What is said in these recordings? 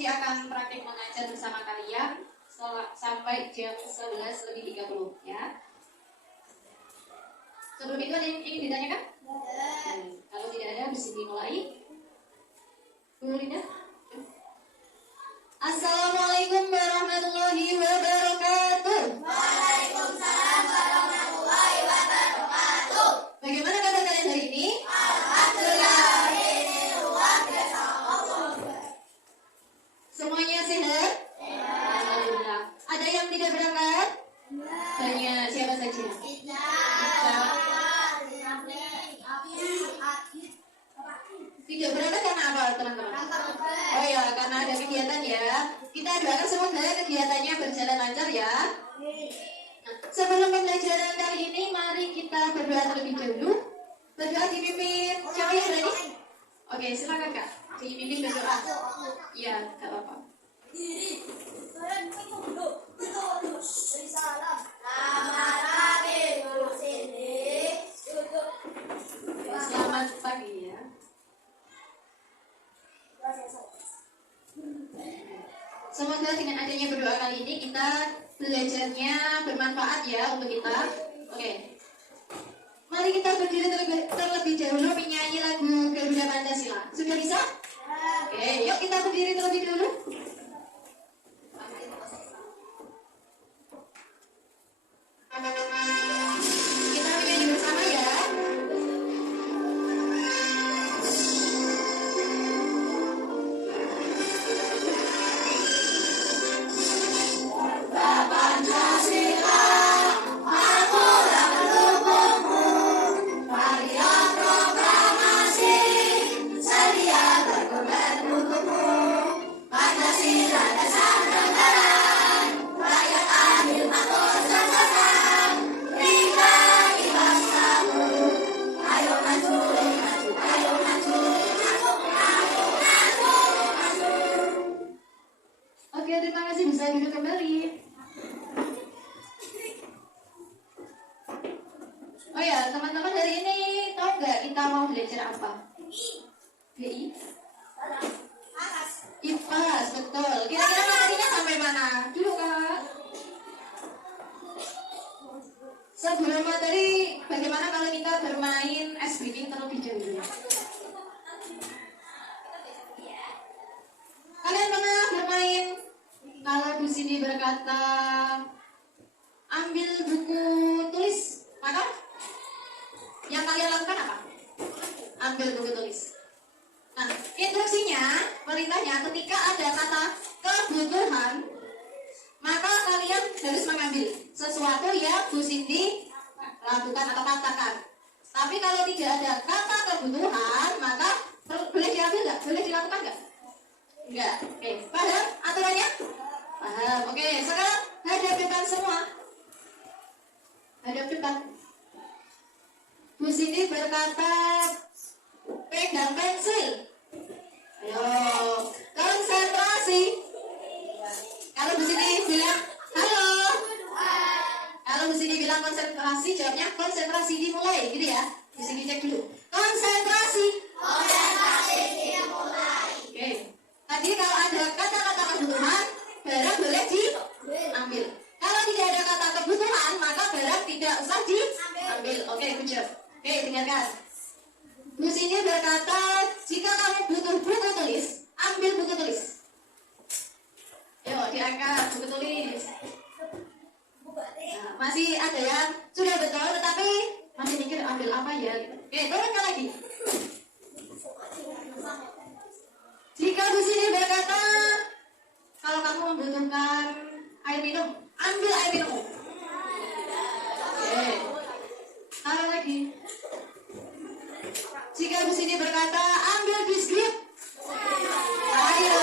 Sini akan praktik mengajar bersama kalian sampai jam 11:30 ya. Sebelum itu ada yang ingin ditanyakan? Kalau tidak ada, bisa dimulai. Bu Linda. Assalamualaikum warahmatullahi wabarakatuh. Waalaikumsalam warahmatullahi wabarakatuh. Bagaimana kabar kalian hari ini? Alhamdulillah, ini luar biasa. Semuanya sehat? Alhamdulillah. Ada yang tidak berangkat? Tanya siapa saja? Tidak berangkat karena apa, teman-teman? Oh ya, karena ada kegiatan ya. Kita doakan semoga kegiatannya berjalan lancar ya. Nah, sebelum pembelajaran kali ini, mari kita berdoa terlebih dahulu. Berdoa dipimpin siapa yang berani? Oke, silakan Kak. Dipimpin berdoa. Iya, gak apa-apa. Selamat pagi ya. Semoga dengan adanya berdoa kali ini kita belajarnya bermanfaat ya untuk kita. Oke. Mari kita berdiri terlebih dahulu menyanyi lagu Garuda Pancasila. Sudah bisa? Oke, yuk kita berdiri terlebih dahulu. Kita menyanyi bersama ya. Oke, terima kasih, bisa duduk kembali. Oh ya, teman-teman, hari ini tahu nggak kita mau belajar apa? BI? IPAS, betul. Kira-kira materinya sampai mana? Dulu Kak. Sebelum materi, bagaimana kalau kita bermain ice breaking terlebih dahulu? Kalian pernah bermain? Kalau di sini berkata ambil buku tulis, maka yang kalian lakukan apa? Ambil buku tulis. Nah, instruksinya, perintahnya ketika ada kata kebutuhan, maka kalian harus mengambil sesuatu yang Bu Cindy lakukan atau katakan. Tapi kalau tidak ada kata kebutuhan, maka boleh diambil nggak? Boleh dilakukan nggak? Enggak. Oke, paham aturannya? Paham. Oke, sekarang hadap depan semua. Hadap depan. Bu Cindy berkata pegang pensil. Ayo, konsentrasi. Kalau Bu Cindy bilang halo, kalau Bu Cindy bilang konsentrasi, jawabnya konsentrasi dimulai, gitu ya. Bu Cindy cek dulu. Konsentrasi. Konsentrasi dimulai. Oke. Tadi kalau ada kata-kata kebutuhan, barang boleh diambil. Kalau tidak ada kata kebutuhan, maka barang tidak usah diambil. Oke, good job. Oke, dengarkan. Bu Cindy berkata, jika kamu butuh buku tulis, ambil buku tulis. Ayo, diangkat buku tulis. Nah, masih ada yang sudah betul, tetapi masih mikir ambil apa ya? Oke, turunkan lagi. Jika Bu Cindy berkata, kalau kamu membutuhkan air minum, ambil air minum. Oke. Taruh lagi. Jika Bu Cindy berkata, ambil biskuit. Ayo,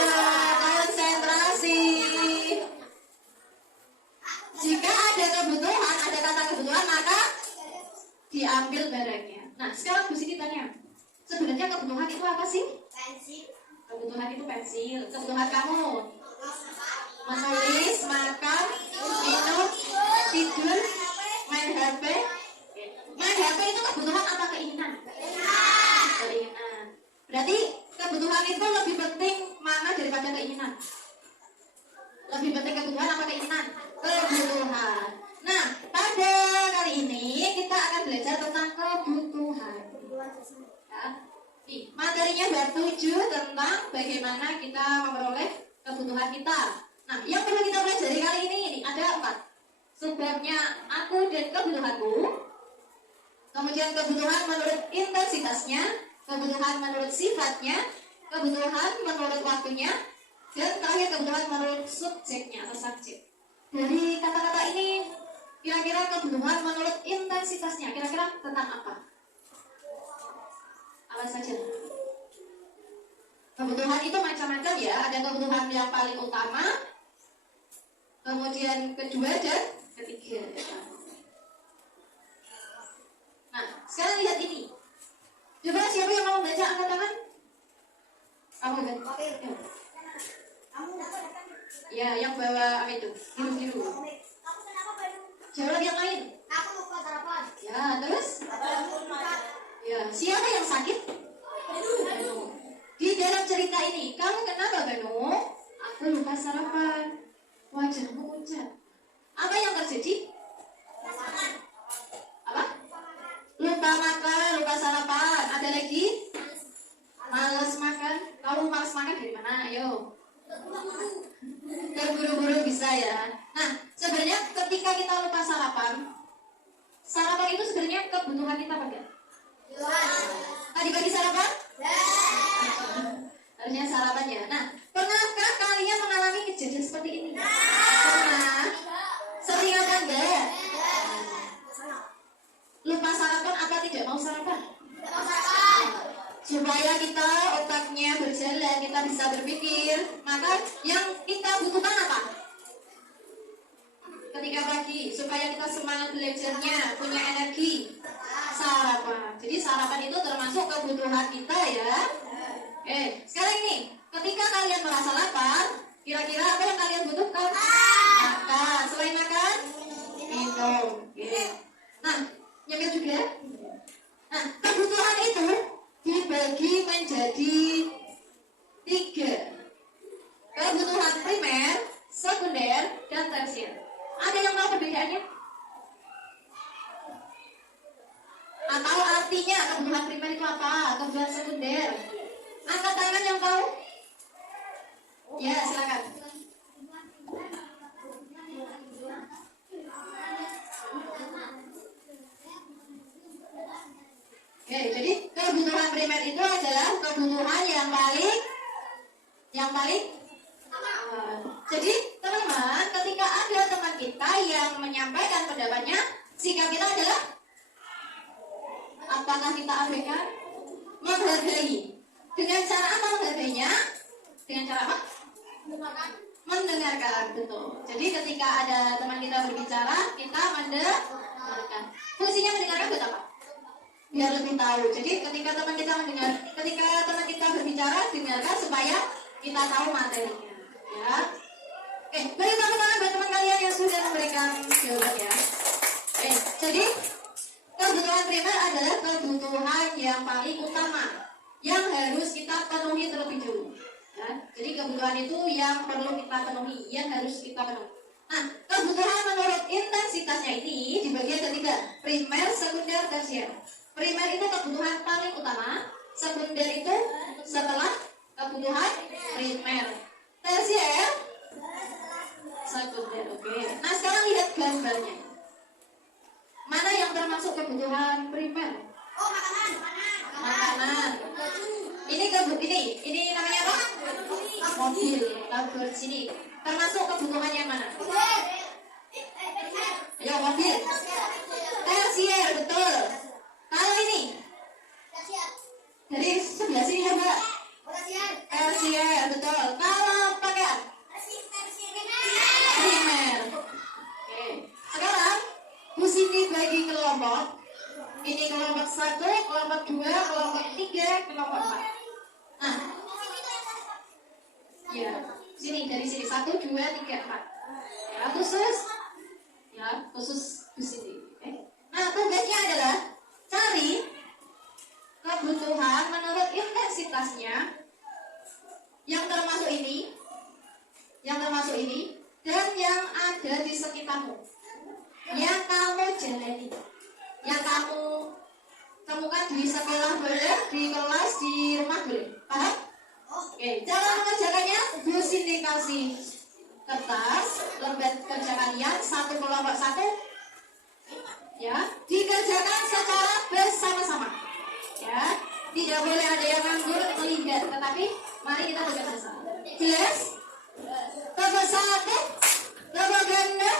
konsentrasi. Jika ada kebutuhan, ada kata kebutuhan, maka diambil barangnya. Nah, sekarang Bu Cindy tanya, sebenarnya kebutuhan itu apa sih? Pensil. Kebutuhan itu pensil. Kebutuhan kamu menulis, makan, minum, tidur, main HP. Main HP itu kebutuhan apa keinginan? Keinginan. Berarti kebutuhan itu lebih penting mana daripada keinginan? Lebih penting kebutuhan apa keinginan? Kebutuhan. Nah, pada kali ini kita akan belajar tentang kebutuhan. Ya. Nih, materinya bab 7 tentang bagaimana kita memperoleh kebutuhan kita. Nah, yang perlu kita pelajari kali ini ada 4. Sebabnya aku dan kebutuhanku. Kemudian kebutuhan menurut intensitasnya, kebutuhan menurut sifatnya, kebutuhan menurut waktunya, dan terakhir kebutuhan menurut subjeknya atau subjek. Dari kata-kata ini, kira-kira kebutuhan menurut intensitasnya, kira-kira tentang apa? Apa saja? Kebutuhan itu macam-macam ya. Ada kebutuhan yang paling utama, kemudian kedua dan ketiga. Nah, sekarang lihat ini. Coba siapa yang mau baca angkat tangan? Kamu kan? Ya, yang bawa apa itu? Biru-biru. Jawab yang lain. Aku lupa sarapan. Ya, terus? Ya, siapa yang sakit? Di dalam cerita ini, kamu kenapa Banu? Aku lupa sarapan. Wajahmu pucat. Apa yang terjadi? Apa? Lupa makan, lupa sarapan. Ada lagi? Malas makan. Kamu malas makan dari mana? Ayo. Terburu-buru bisa ya. Nah, sebenarnya ketika kita lupa sarapan, sarapan itu sebenarnya kebutuhan kita apa enggak? Tadi sarapan? Harusnya sarapan ya. Nah, pernahkah kalian mengalami kejadian seperti ini? Pernah? Sering apa enggak? Lupa sarapan apa tidak mau sarapan? Supaya kita otaknya berjalan, kita bisa berpikir, maka yang kita butuhkan apa? Ketika pagi, supaya kita semangat belajarnya, punya energi, sarapan. Jadi sarapan itu termasuk kebutuhan kita ya. Sekarang ini, ketika kalian merasa lapar, kira-kira apa yang kalian butuhkan? Makan. Selain makan, minum. Nah, nyamil juga. Nah, kebutuhan itu dibagi menjadi 3. Kebutuhan primer, sekunder, dan tersier. Ada yang tahu perbedaannya? Atau artinya kebutuhan primer itu apa? Kebutuhan sekunder. Angkat tangan yang tahu? Ya, silakan. Jadi kebutuhan primer itu adalah kebutuhan yang paling jadi teman-teman, ketika ada teman kita yang menyampaikan pendapatnya, sikap kita adalah apakah kita abaikan? Menghargai. Dengan cara apa menghargainya? Dengan cara apa? Mendengarkan, betul. Jadi ketika ada teman kita berbicara, kita mendengarkan. Fungsinya mendengarkan buat apa? Biar lebih tahu. Jadi ketika teman kita berbicara, dengarkan supaya kita tahu materinya. Ya. Beri tepuk tangan buat teman kalian yang sudah memberikan jawaban ya. Jadi kebutuhan primer adalah kebutuhan yang paling utama yang harus kita penuhi terlebih dahulu. Ya. Jadi kebutuhan itu yang perlu kita penuhi, yang harus kita penuhi. Nah, kebutuhan menurut intensitasnya ini dibagi ada 3, primer, sekunder, tersier. Primer itu kebutuhan paling utama, sekunder itu setelah kebutuhan primer. Tersier sekunder, oke. Nah, sekarang lihat gambarnya. Mana yang termasuk kebutuhan primer? Oh, Makanan. Ini namanya apa? Mobil. Lalu sini. Termasuk kebutuhan yang mana? Ayo, mobil. Tersier, betul. Kalau ini dari sebelah sini ya, Mbak. Tersier, betul. Kalau pakaian primer. Oke. Sekarang Bu Siti bagi kelompok. Ini kelompok 1, kelompok 2, kelompok 3, kelompok 4. Nah, ya, sini dari sini 1, 2, 3, 4. Ya, khusus Bu Siti. Nah, tugasnya adalah cari kebutuhan menurut intensitasnya, yang termasuk ini, dan yang ada di sekitarmu, yang kamu jalani, yang kamu temukan di sekolah boleh, di kelas, di rumah boleh. Paham? Oke, cara mengerjakannya, Bu Cindy kasih kertas, lembar kerja kalian, satu kelompok satu, ya, dikerjakan secara bersama-sama, ya, tidak boleh ada yang nganggur melihat, tetapi mari kita bekerja bersama. Jelas? Kelompok satu, kelompok ganda.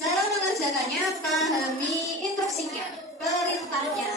Cara mengerjakannya, pahami instruksinya, perintahnya.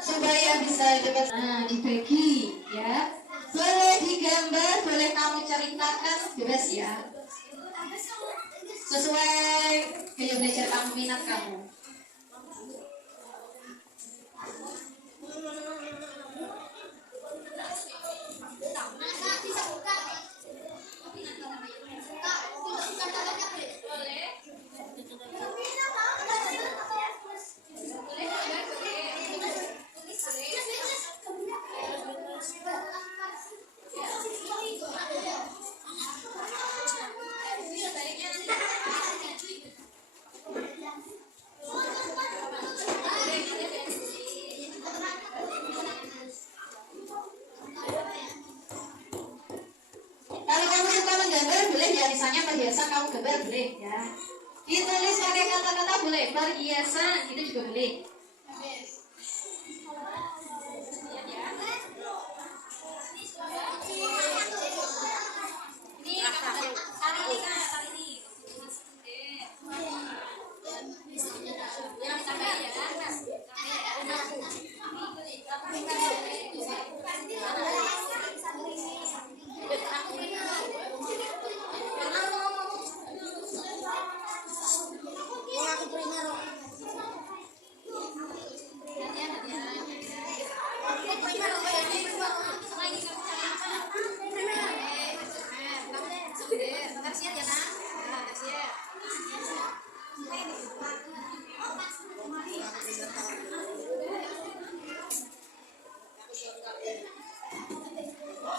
Supaya bisa dapat, dibagi, ya, boleh digambar, boleh kamu ceritakan, bebas ya, sesuai gaya belajar kamu, minat kamu. Kalau kamu suka menggambar boleh ya, misalnya perhiasan kamu gambar boleh ya. Ditulis pakai kata-kata boleh, perhiasan itu juga boleh.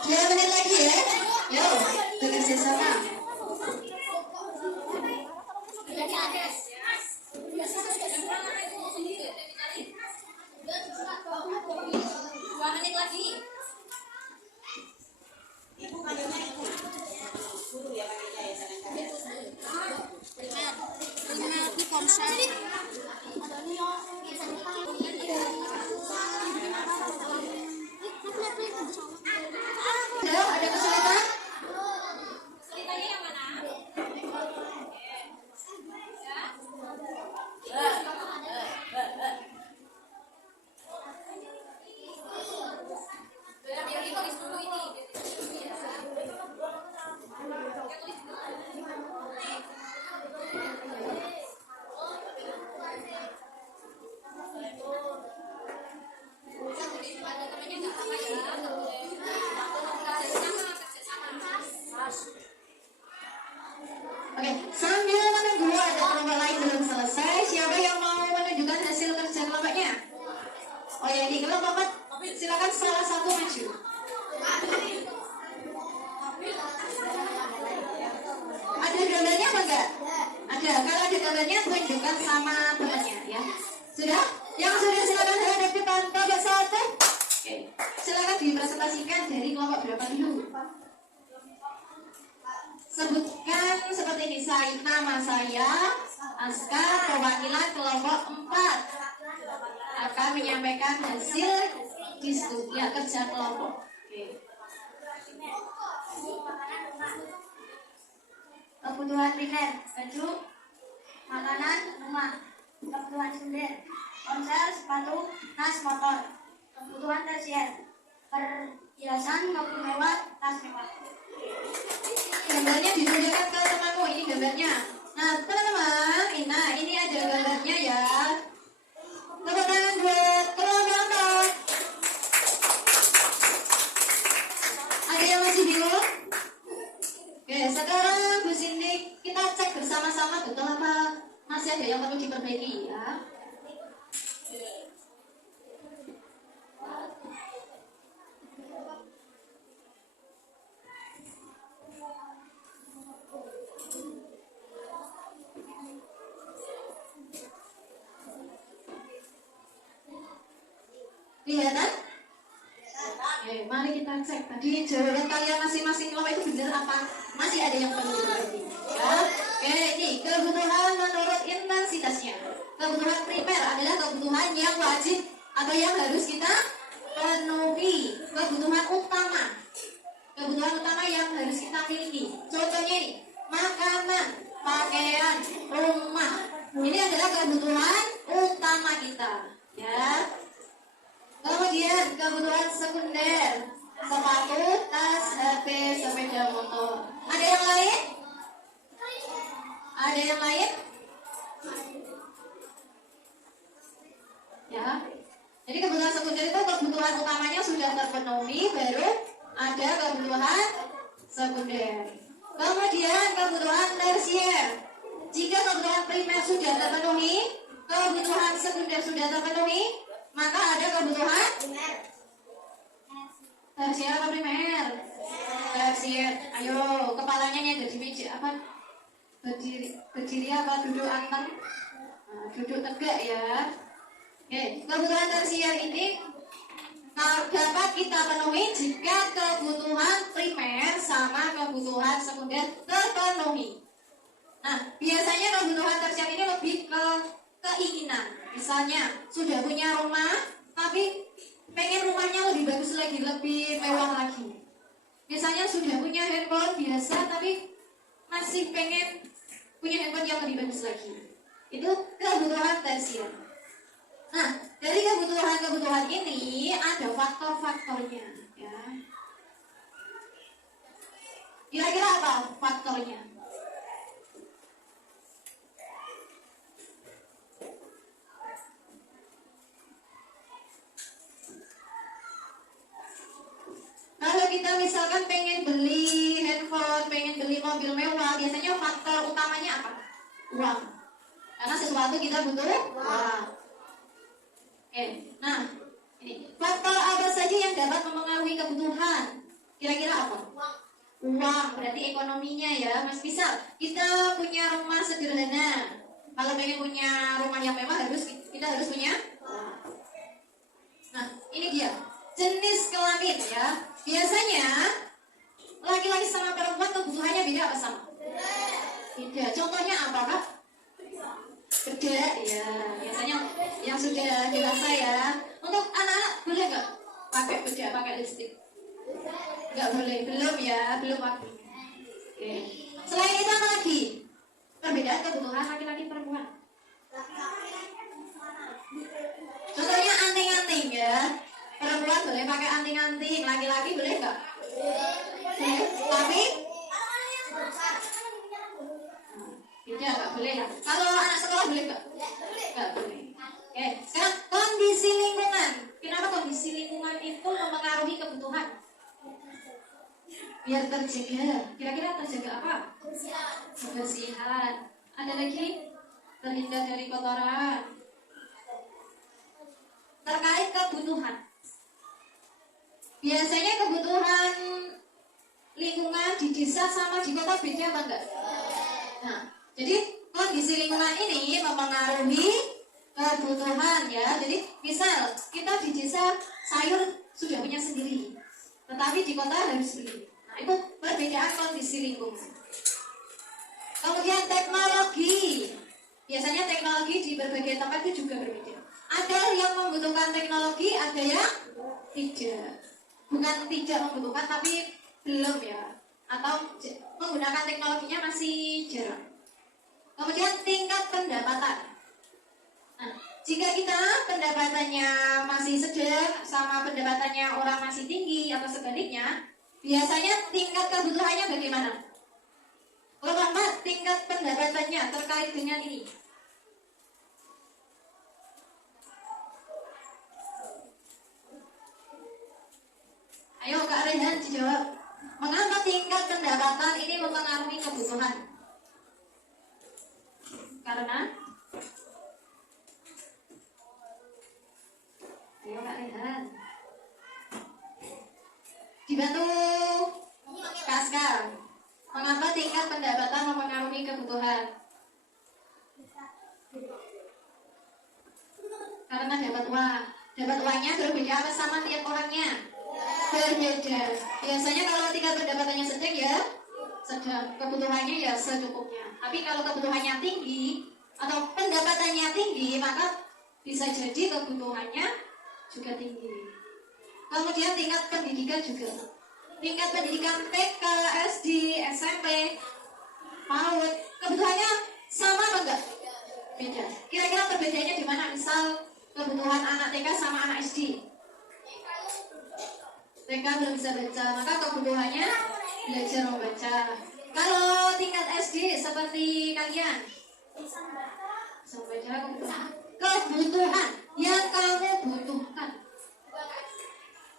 Dua menit lagi ya, yuk bekerja sama. Ada kesulitan? apa dulu? Sebutkan seperti ini. Nama saya Aska, perwakilan kelompok 4 akan menyampaikan hasil diskusi kerja kelompok. Oke. Kebutuhan primer, baju, makanan, rumah. Kebutuhan sekunder, ponsel, sepatu, tas, motor. Kebutuhan tersier, perhiasan, mobil mewah, tas mewah. Gambarnya ditunjukkan ke temanmu, ini gambarnya. Nah teman-teman, ini ada gambarnya ya. Tepuk tangan buat kelompok. Ada yang masih bingung? Oke, sekarang Bu Cindy kita cek bersama-sama betul apa masih ada yang perlu diperbaiki ya. Kelihatan? Oke, mari kita cek tadi jawaban kalian masing-masing kelompok itu benar apa? Masih ada yang perlu diperbaiki. Ya. Oke, ini kebutuhan menurut intensitasnya. Kebutuhan primer adalah kebutuhan yang wajib atau yang harus kita penuhi. Kebutuhan utama. Kebutuhan utama yang harus kita miliki. Contohnya ini, makanan, pakaian, rumah. Ini adalah kebutuhan utama kita. Ya. Kemudian kebutuhan sekunder, sepatu, tas, HP, sepeda motor. Ada yang lain? Ada yang lain? Ya. Jadi kebutuhan sekunder itu kebutuhan utamanya sudah terpenuhi, baru ada kebutuhan sekunder. Kemudian kebutuhan tersier. Jika kebutuhan primer sudah terpenuhi, kebutuhan sekunder sudah terpenuhi, maka ada kebutuhan tersier apa primer? Tersier. Ayo, kepalanya nyender di meja apa? Berdiri apa? Duduk anteng? Nah, duduk tegak ya. Oke, kebutuhan tersier ini dapat kita penuhi jika kebutuhan primer sama kebutuhan sekunder terpenuhi. Nah, biasanya kebutuhan tersier ini lebih ke keinginan. Misalnya sudah punya rumah tapi pengen rumahnya lebih bagus lagi, lebih mewah lagi. Misalnya sudah punya handphone biasa tapi masih pengen punya handphone yang lebih bagus lagi. Itu kebutuhan tersier. Nah, dari kebutuhan-kebutuhan ini ada faktor-faktornya ya. Kira-kira apa faktornya? Kalau kita misalkan pengen beli handphone, pengen beli mobil mewah, biasanya faktor utamanya apa? Uang. Karena sesuatu kita butuh uang. Oke, nah ini faktor apa saja yang dapat mempengaruhi kebutuhan? Kira-kira apa? Uang, berarti ekonominya ya, Mas. Misal kita punya rumah sederhana, kalau pengen punya rumah yang mewah kita harus punya uang. Nah, ini dia jenis kelamin ya. Biasanya laki-laki sama perempuan kebutuhannya beda apa sama? Beda. Contohnya apa, Kak? Beda ya. Biasanya yang sudah dewasa ya. Untuk anak-anak boleh nggak pakai beda, pakai lipstick? Nggak boleh, belum ya, belum waktunya. Oke. Selain itu apa lagi? Perbedaan kebutuhan laki-laki perempuan. Contohnya anting-anting ya. Perempuan boleh pakai anting-anting, laki-laki boleh nggak? Boleh. Tapi beda, nggak boleh ya. Kalau anak sekolah boleh nggak? Nggak boleh. Oke, sekarang kondisi lingkungan. Kenapa kondisi lingkungan itu mempengaruhi kebutuhan? Biar terjaga. Kira-kira terjaga apa? Kebersihan. Ada lagi? Terhindar dari kotoran. Terkait kebutuhan. Biasanya kebutuhan lingkungan di desa sama di kota beda apa enggak? Nah, jadi kondisi lingkungan ini mempengaruhi kebutuhan ya. Jadi misal kita di desa sayur sudah punya sendiri, tetapi di kota harus beli. Nah, itu perbedaan kondisi lingkungan. Kemudian teknologi. Biasanya teknologi di berbagai tempat itu juga berbeda. Ada yang membutuhkan teknologi, ada yang tidak. Bukan tidak membutuhkan, tapi belum ya. Atau menggunakan teknologinya masih jarang. Kemudian tingkat pendapatan. Nah, jika kita pendapatannya masih sedang sama pendapatannya orang masih tinggi atau sebaliknya, biasanya tingkat kebutuhannya bagaimana? Pertama, tingkat pendapatannya terkait dengan ini. Ayo Kak Rehan dijawab. Mengapa tingkat pendapatan ini mempengaruhi kebutuhan? Karena ayo Kak Rehan. Dibantu Kak Askar. Mengapa tingkat pendapatan mempengaruhi kebutuhan? Karena dapat uang. Dapat uangnya berbeda apa sama tiap orangnya? Berbeda. Biasanya kalau tingkat pendapatannya sedang ya sedang, kebutuhannya ya secukupnya. Tapi kalau kebutuhannya tinggi atau pendapatannya tinggi, maka bisa jadi kebutuhannya juga tinggi. Kemudian tingkat pendidikan juga. Tingkat pendidikan TK, SD, SMP, PAUD, kebutuhannya sama apa enggak? Beda. Kira-kira perbedaannya di mana? Misal kebutuhan anak TK sama anak SD. TK belum bisa baca, maka kebutuhannya belajar membaca. Kalau tingkat SD seperti kalian, bisa baca kebutuhan yang kamu butuhkan.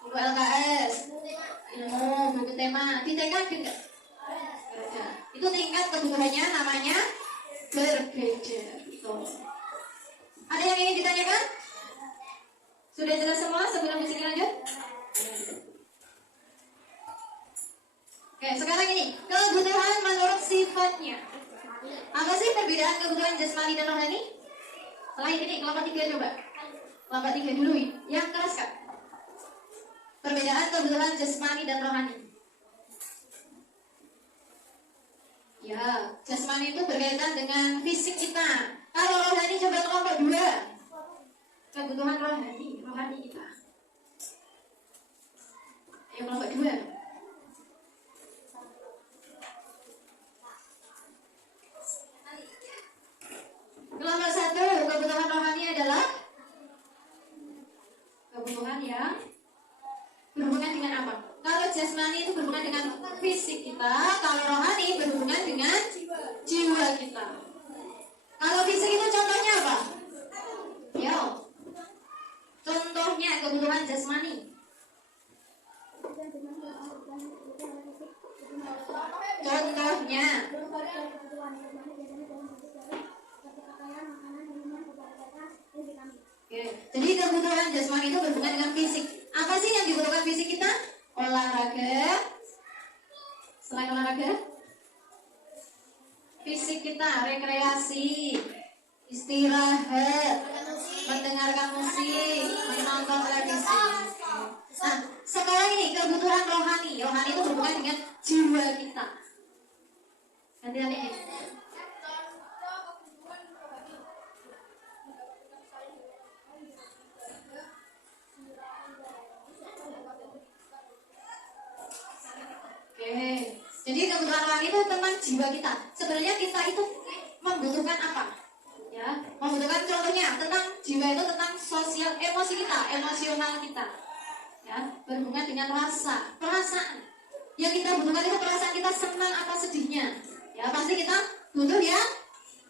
Buku LKS, ilmu, buku tema, di TK ada enggak? Ada. Itu tingkat kebutuhannya namanya berbeda. Ada yang ingin ditanyakan? Sudah jelas semua sebelum disini lanjut? Oke, sekarang ini kebutuhan menurut sifatnya. Apa sih perbedaan kebutuhan jasmani dan rohani? Selain ini kelompok 3 coba. Kelompok 3 dulu yang keras kan? Perbedaan kebutuhan jasmani dan rohani. Ya, jasmani itu berkaitan dengan fisik kita. Kalau rohani coba kelompok 2. Kebutuhan rohani kita. Ayo kelompok 2. Kelompok 1, kebutuhan rohani adalah kebutuhan yang berhubungan dengan apa? Kalau jasmani itu berhubungan dengan fisik kita, kalau rohani berhubungan dengan jiwa kita. Kalau fisik itu contohnya apa? Ya, contohnya kebutuhan jasmani. Contohnya Oke. Jadi kebutuhan jasmani itu berhubungan dengan fisik. Apa sih yang dibutuhkan fisik kita? Olahraga. Selain olahraga, fisik kita rekreasi, istirahat, mendengarkan musik, menonton televisi. Nah, sekarang ini kebutuhan rohani. Rohani itu berhubungan dengan jiwa kita. Gantian ini. Oke, jadi kebutuhan rohani itu tentang jiwa kita. Sebenarnya kita itu membutuhkan apa? Ya, membutuhkan contohnya tentang jiwa itu tentang sosial, emosi kita, emosional kita. Ya, berhubungan dengan rasa, perasaan. Yang kita butuhkan itu perasaan kita senang apa sedihnya. Ya, pasti kita butuh ya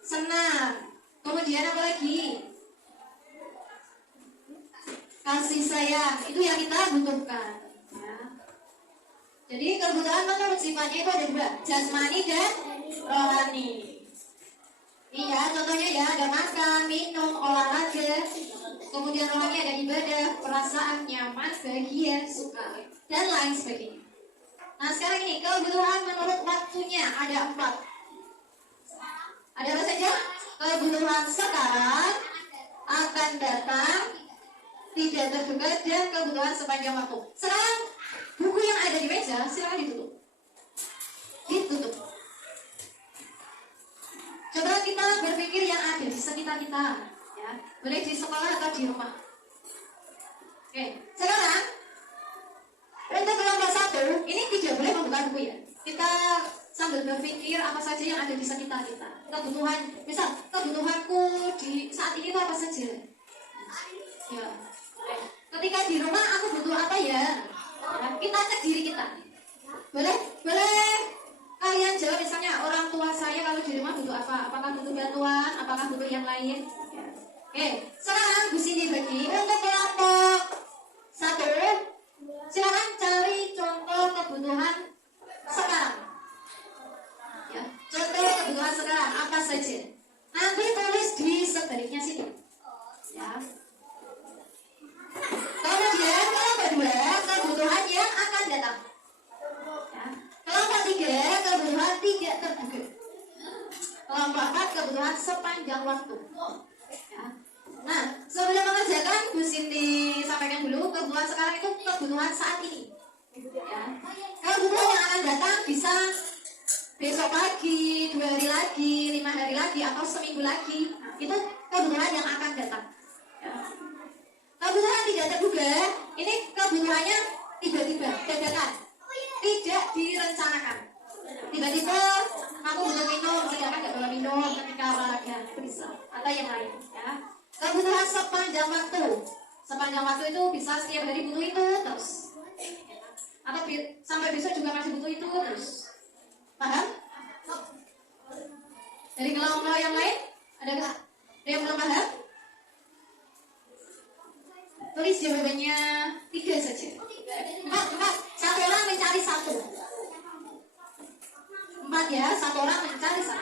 senang. Kemudian apa lagi? Kasih sayang, itu yang kita butuhkan. Jadi kebutuhan menurut sifatnya itu ada 2, jasmani dan rohani. Iya, contohnya ya ada makan, minum, olahraga. Kemudian rohani ada ibadah, perasaan nyaman, bahagia, suka, dan lain sebagainya. Nah sekarang ini kebutuhan menurut waktunya ada 4. Ada apa saja? Kebutuhan sekarang, akan datang, tidak terduga, dan kebutuhan sepanjang waktu. Sekarang Buku yang ada di meja silakan ditutup. Ditutup. Coba kita berpikir yang ada di sekitar kita, ya. Boleh di sekolah atau di rumah. Oke, sekarang untuk kelompok 1 ini tidak boleh membuka buku ya. Kita sambil berpikir apa saja yang ada di sekitar kita. Kebutuhan, misal kebutuhanku di saat ini itu apa saja. Ya. Ketika di rumah aku butuh apa ya? Ya, kita cek diri kita. Boleh? Boleh kalian jawab misalnya orang tua saya kalau di rumah butuh apa? Apakah butuh bantuan? Apakah butuh yang lain? Ya. Oke, sekarang Bu Cindy bagi untuk kelompok 1. Silakan cari contoh kebutuhan sekarang. Ya, contoh kebutuhan sekarang apa saja? Nanti tulis di sebaliknya sini. Ya. Kemudian kelompok 2 kebutuhan yang akan datang. Ya. Kelompok 3 kebutuhan tidak terduga. Kelompok 4 kebutuhan sepanjang waktu. Ya. Nah, sebelum mengerjakan Bu Cindy sampaikan dulu kebutuhan sekarang itu kebutuhan saat ini. Ya. Kebutuhan yang akan datang bisa besok pagi, 2 hari lagi, 5 hari lagi, atau seminggu lagi. Nah, itu kebutuhan yang akan datang. Ya. Kebutuhan tidak terduga, ini kebutuhannya tiba-tiba, dadakan, tidak direncanakan. Tiba-tiba kamu butuh minum, sedangkan nggak bawa minum ketika olahraga, itu bisa. Atau yang lain. Ya. Kebutuhan sepanjang waktu. Sepanjang waktu itu bisa setiap hari butuh itu terus. Atau sampai besok juga masih butuh itu terus. Paham? Dari kelompok yang lain? Adakah yang belum paham? Tulis jawabannya 3 saja. 4. Satu orang mencari 1. 4 ya, satu orang mencari 1.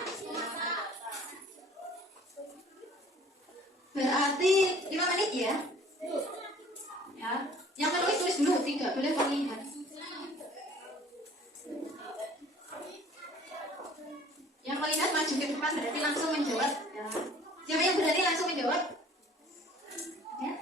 Berarti 5 menit ya. Ya. Yang menulis tulis dulu 3, boleh melihat. Yang melihat maju ke depan berarti langsung menjawab. Ya. Siapa yang berani langsung menjawab? Ya.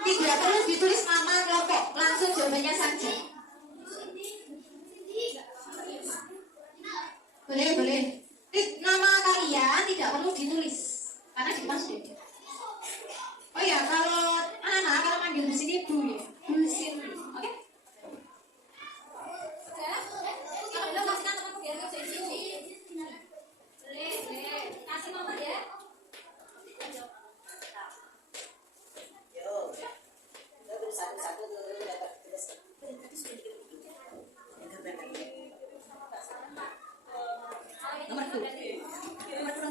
Tidak perlu ditulis nama kelompok, langsung jawabannya saja. Boleh, boleh. Nama kalian tidak perlu ditulis karena di kelas sudah. Oh ya, kalau anak-anak kalau manggil di sini Bu ya, Bu Cindy, oke? Kasih nomor ya. Nomor 2. Nomor 2.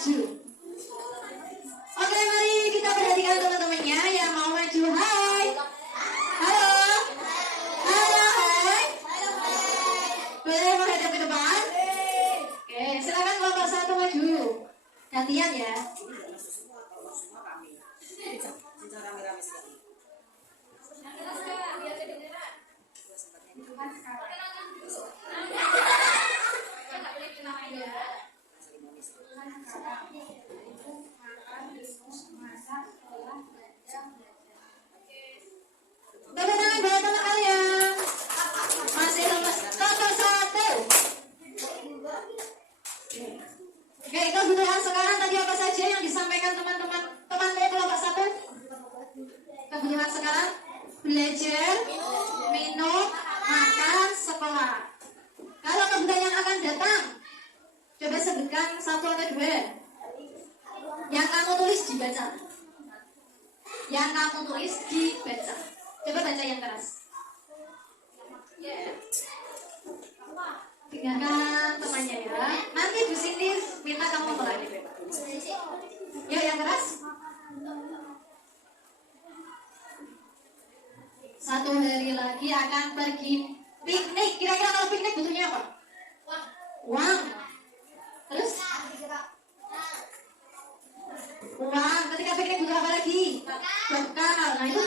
maju. Oke, mari kita perhatikan teman-temannya yang mau maju. Hai. Halo. Halo, hai. Boleh menghadap ke depan? Oke, silakan kelompok 1 maju. Gantian ya. Tepuk tangan buat teman kalian. Masih lemes. Kelompok 1. Oke, kebutuhan sekarang tadi apa saja yang disampaikan teman-teman kelompok 1? Kebutuhan sekarang belajar, minum, makan, sekolah. Kalau kebutuhan yang akan datang, coba sebutkan 1 atau 2 yang kamu tulis dibaca. Yang kamu tulis dibaca. Coba baca yang keras. Dengarkan temannya ya. Nanti Bu Cindy minta kamu mulai. Yuk yang keras. 1 hari lagi akan pergi piknik. Kira-kira kalau piknik butuhnya apa? Uang. Terus? Uang. Ketika piknik butuh apa lagi? Bekal. Nah itu,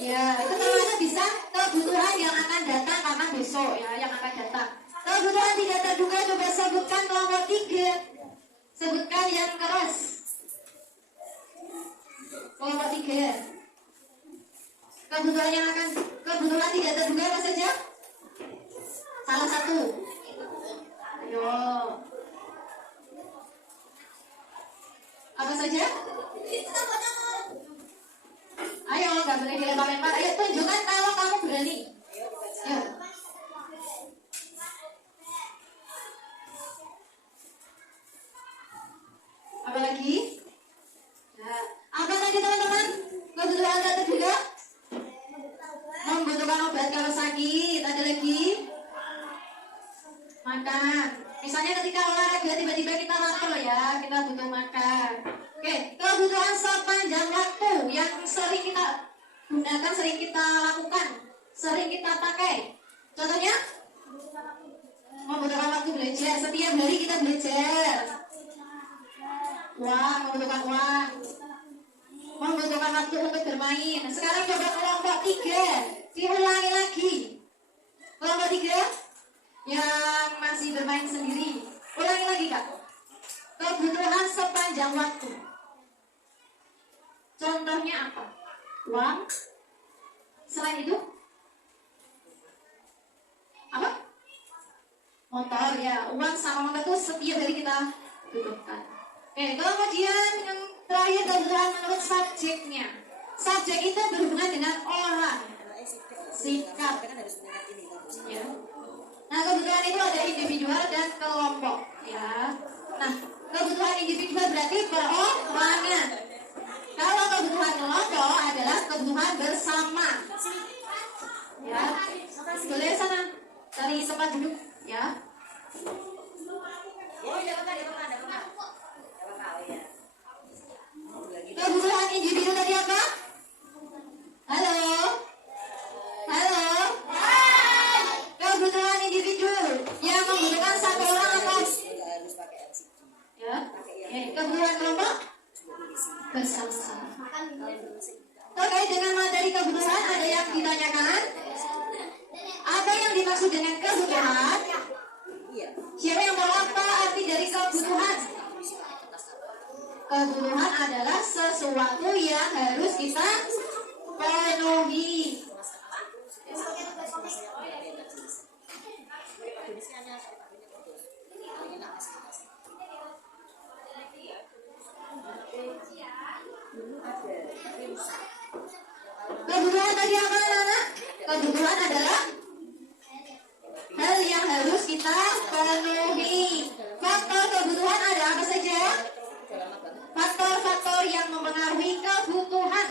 ya itu termasuk bisa kebutuhan yang akan datang karena besok ya, yang akan datang. Kebutuhan tidak terduga, coba sebutkan kelompok 3. Sebutkan yang keras. Kelompok 3. Kebutuhan tidak terduga apa saja? Salah 1. Ayo. Apa saja? Ayo, nggak boleh dilempar-lempar. Ayo tunjukkan kalau kamu berani. Ayo. Apa lagi? Nah, apa tadi teman-teman? Kebutuhan tak terduga? Membutuhkan obat kalau sakit. Ada lagi? Makan. Misalnya ketika olahraga tiba-tiba kita lapar ya, kita butuh makan. Oke, kebutuhan sepanjang waktu yang sering kita gunakan, sering kita lakukan, sering kita pakai. Contohnya? Membutuhkan waktu belajar. Setiap hari kita belajar. Uang, membutuhkan uang. Membutuhkan waktu untuk bermain. Sekarang coba kelompok 3. Diulangi lagi. Kelompok 3 yang masih bermain sendiri. Ulangi lagi Kak. Kebutuhan sepanjang waktu. Contohnya apa? Uang. Selain itu? Apa? Motor ya. Uang sama motor itu setiap hari kita butuhkan. Oke, kemudian yang terakhir kebutuhan menurut subjeknya. Subjek itu berhubungan dengan orang, sikap. Ya. Nah, kebutuhan itu ada individual dan kelompok. Ya. Nah, kebutuhan individual berarti perorangan. Kalau kebutuhan kelompok adalah kebutuhan bersama. Ya. Boleh sana cari tempat duduk. Ya. Kebutuhan individu tadi apa? Halo? Halo? Kebutuhan individu yang membutuhkan 1 orang apa? Ya. Kebutuhan kelompok? Bersama-sama. Terkait dengan materi kebutuhan ada yang ditanyakan? Apa yang dimaksud dengan kebutuhan? Siapa yang tahu apa arti dari kebutuhan? Kebutuhan adalah sesuatu yang harus kita penuhi. Kebutuhan tadi apa anak-anak? Kebutuhan adalah hal yang harus kita penuhi. Faktor kebutuhan ada apa saja? Faktor-faktor yang mempengaruhi kebutuhan.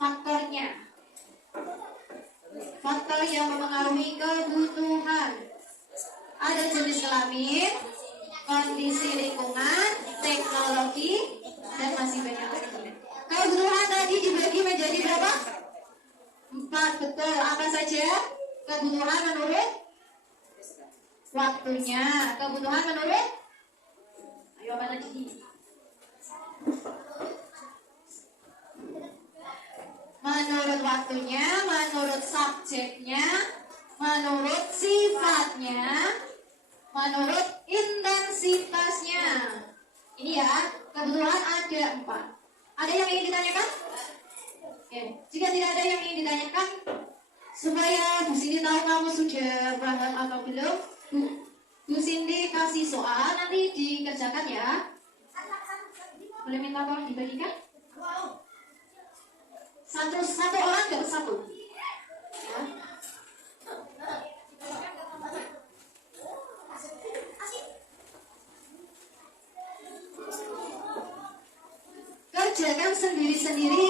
Faktornya. Faktor yang mempengaruhi kebutuhan. Ada jenis kelamin, kondisi lingkungan, teknologi, dan masih banyak lagi. Kebutuhan tadi dibagi menjadi berapa? 4, betul. Apa saja? Kebutuhan menurut waktunya. Kebutuhan menurut? Ayo apa tadi? Menurut waktunya, menurut subjeknya, menurut sifatnya, menurut intensitasnya. Ini ya, kebutuhan ada 4. Ada yang ingin ditanyakan? Oke. Jika tidak ada yang ingin ditanyakan, supaya Bu Cindy tahu kamu sudah paham atau belum, Bu Cindy kasih soal, nanti dikerjakan ya. Boleh minta tolong dibagikan? Satu orang dapat 1. Ya. Kerjakan sendiri-sendiri